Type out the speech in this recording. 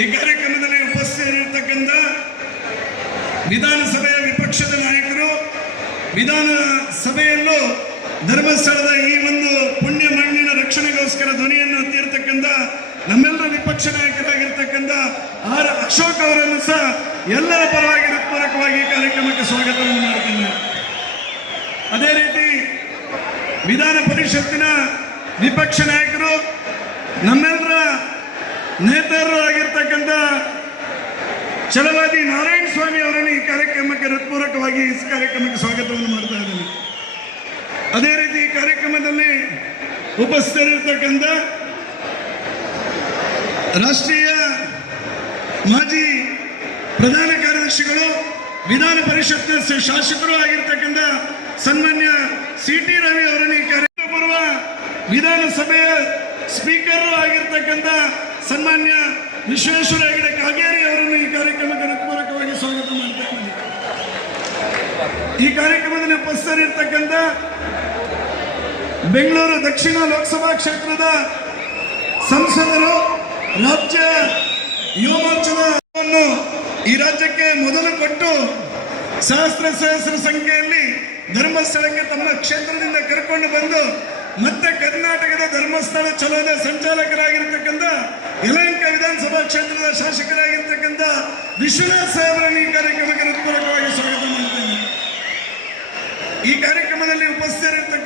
ಈ ಕಾರ್ಯಕ್ರಮದಲ್ಲಿ ಉಪಸ್ಥಿತರಿರತಕ್ಕಂಥ ವಿಧಾನಸಭೆಯ ವಿಪಕ್ಷದ ನಾಯಕರು, ವಿಧಾನಸಭೆಯಲ್ಲೂ ಧರ್ಮಸ್ಥಳದ ಈ ಒಂದು ಪುಣ್ಯ ಮಣ್ಣಿನ ರಕ್ಷಣೆಗೋಸ್ಕರ ಧ್ವನಿಯನ್ನು ಎತ್ತಿರ್ತಕ್ಕಂಥ ನಮ್ಮೆಲ್ಲರ ವಿಪಕ್ಷ ನಾಯಕರಾಗಿರ್ತಕ್ಕಂಥ ಆರ್ ಅಶೋಕ್ ಅವರನ್ನು ಸಹ ಎಲ್ಲರ ಪರವಾಗಿ ಹೃತ್ಪೂರ್ವಕವಾಗಿ ಈ ಕಾರ್ಯಕ್ರಮಕ್ಕೆ ಸ್ವಾಗತವನ್ನು ಮಾಡ್ತೇನೆ. ಅದೇ ರೀತಿ ವಿಧಾನ ಪರಿಷತ್ತಿನ ವಿಪಕ್ಷ ನಾಯಕರು, ನಮ್ಮೆಲ್ಲರ ನೇತಾರರು ಆಗಿರ್ತಕ್ಕಂಥ ಛಲವಾದಿ ನಾರಾಯಣ ಸ್ವಾಮಿ ಅವರನ್ನು ಈ ಕಾರ್ಯಕ್ರಮಕ್ಕೆ ಹೃತ್ಪೂರ್ವಕವಾಗಿ ಈ ಕಾರ್ಯಕ್ರಮಕ್ಕೆ ಸ್ವಾಗತವನ್ನು ಮಾಡ್ತಾ ಇದ್ದೇನೆ. ಅದೇ ರೀತಿ ಈ ಕಾರ್ಯಕ್ರಮದಲ್ಲಿ ಉಪಸ್ಥಿತರಿರ್ತಕ್ಕಂಥ ರಾಷ್ಟ್ರೀಯ ಮಾಜಿ ಪ್ರಧಾನ ಕಾರ್ಯದರ್ಶಿಗಳು, ವಿಧಾನ ಪರಿಷತ್ನ ಶಾಸಕರು ಆಗಿರ್ತಕ್ಕಂಥ ಸನ್ಮಾನ್ಯ ಸಿ.ಟಿ. ರವಿ ಅವರನ್ನು ಈ ಕಾರ್ಯಕ್ರಮ ಬರುವ ವಿಧಾನಸಭೆಯ ಸ್ಪೀಕರ್ ಆಗಿರ್ತಕ್ಕಂಥ ಸನ್ಮಾನ್ಯ ವಿಶ್ವೇಶ್ವರ ಹೆಗಡೆ ಕಾಗೇರಿ ಅವರನ್ನು ಈ ಕಾರ್ಯಕ್ರಮಕ್ಕೆ ಹೃತ್ಪೂರ್ವಕವಾಗಿ ಸ್ವಾಗತ ಮಾಡ್ತಾ ಇದ್ದೇನೆ. ಈ ಕಾರ್ಯಕ್ರಮದಲ್ಲಿ ಉಪಸ್ಥಿತರಿರ್ತಕ್ಕಂಥ ಬೆಂಗಳೂರು ದಕ್ಷಿಣ ಲೋಕಸಭಾ ಕ್ಷೇತ್ರದ ಸಂಸದರು, ರಾಜ್ಯ ಯುವ ಮೋರ್ಚಾದ ಈ ರಾಜ್ಯಕ್ಕೆ ಮೊದಲು ಕೊಟ್ಟು ಸಹಸ್ರ ಸಂಖ್ಯೆಯಲ್ಲಿ ಧರ್ಮಸ್ಥಳಕ್ಕೆ ತಮ್ಮ ಕ್ಷೇತ್ರದಿಂದ ಕರ್ಕೊಂಡು ಬಂದು ಮತ್ತೆ ಕರ್ನಾಟಕದ ಧರ್ಮಸ್ಥಳ ಚಲೋದ ಸಂಚಾಲಕರಾಗಿರ್ತಕ್ಕಂಥ ಯಲಹಂಕ ವಿಧಾನಸಭಾ ಕ್ಷೇತ್ರದ ಶಾಸಕರಾಗಿರ್ತಕ್ಕಂಥ ವಿಶ್ವನಾಥ್ ಸಾಹೇಬರನ್ನು ಈ ಕಾರ್ಯಕ್ರಮಕ್ಕೆ ಹೃತ್ಪೂರ್ವಕವಾಗಿ ಸ್ವಾಗತ ಮಾಡ್ತೇನೆ. ಈ ಕಾರ್ಯಕ್ರಮದಲ್ಲಿ ಉಪಸ್ಥಿತರಿರ್ತಕ್ಕಂಥ